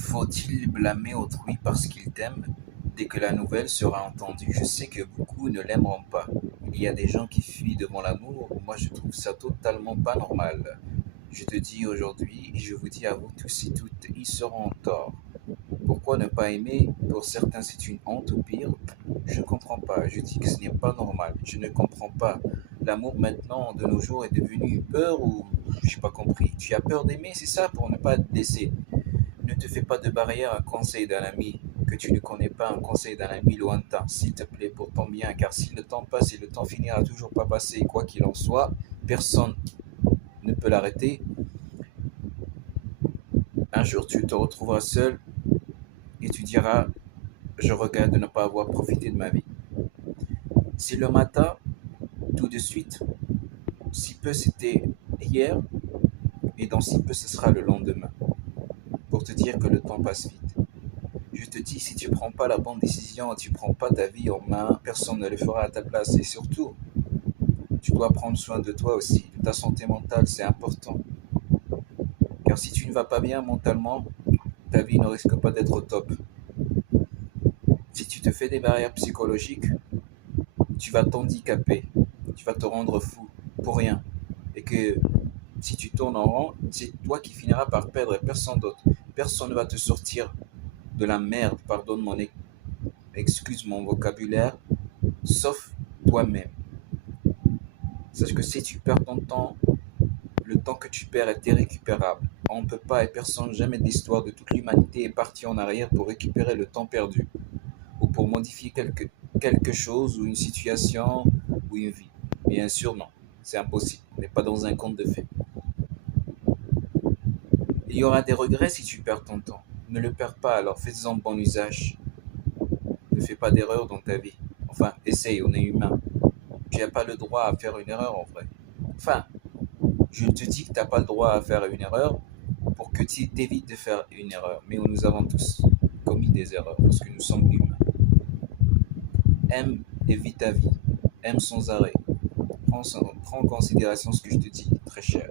Faut-il blâmer autrui parce qu'il t'aime dès que la nouvelle sera entendue? Je sais que beaucoup ne l'aimeront pas. Il y a des gens qui fuient devant l'amour. Moi, je trouve ça totalement pas normal. Je te dis aujourd'hui et je vous dis à vous tous et toutes, ils seront en tort. Pourquoi ne pas aimer? Pour certains, c'est une honte ou pire. Je ne comprends pas. Je dis que ce n'est pas normal. Je ne comprends pas. L'amour maintenant, de nos jours, est devenu une peur ou je n'ai pas compris. Tu as peur d'aimer, c'est ça, pour ne pas te laisser. Ne te fais pas de barrière, un conseil d'un ami que tu ne connais pas, un conseil d'un ami lointain, s'il te plaît, pour ton bien, car si le temps passe et le temps finira toujours pas passer, quoi qu'il en soit, personne ne peut l'arrêter. Un jour, tu te retrouveras seul et tu diras, je regrette de ne pas avoir profité de ma vie. Si le matin, tout de suite, si peu c'était hier, et dans si peu ce sera le lendemain, pour te dire que le temps passe vite. Je te dis, si tu ne prends pas la bonne décision, tu ne prends pas ta vie en main, personne ne le fera à ta place. Et surtout, tu dois prendre soin de toi aussi, de ta santé mentale, c'est important. Car si tu ne vas pas bien mentalement, ta vie ne risque pas d'être au top. Si tu te fais des barrières psychologiques, tu vas t'handicaper, tu vas te rendre fou pour rien. Et que si tu tournes en rond, c'est toi qui finiras par perdre et personne d'autre. Personne ne va te sortir de la merde, pardonne excuse mon vocabulaire, sauf toi-même. Sache que si tu perds ton temps, le temps que tu perds est irrécupérable. On ne peut pas et personne, jamais de l'histoire de toute l'humanité est parti en arrière pour récupérer le temps perdu ou pour modifier quelque chose ou une situation ou une vie. Bien sûr, non, c'est impossible. On n'est pas dans un conte de fées. Il y aura des regrets si tu perds ton temps. Ne le perds pas, alors fais-en bon usage. Ne fais pas d'erreur dans ta vie. Enfin, essaye, on est humain. Tu n'as pas le droit à faire une erreur en vrai. Enfin, je te dis que tu n'as pas le droit à faire une erreur pour que tu t'évites de faire une erreur. Mais nous avons tous commis des erreurs parce que nous sommes humains. Aime et vis ta vie. Aime sans arrêt. Prends en considération ce que je te dis, très cher.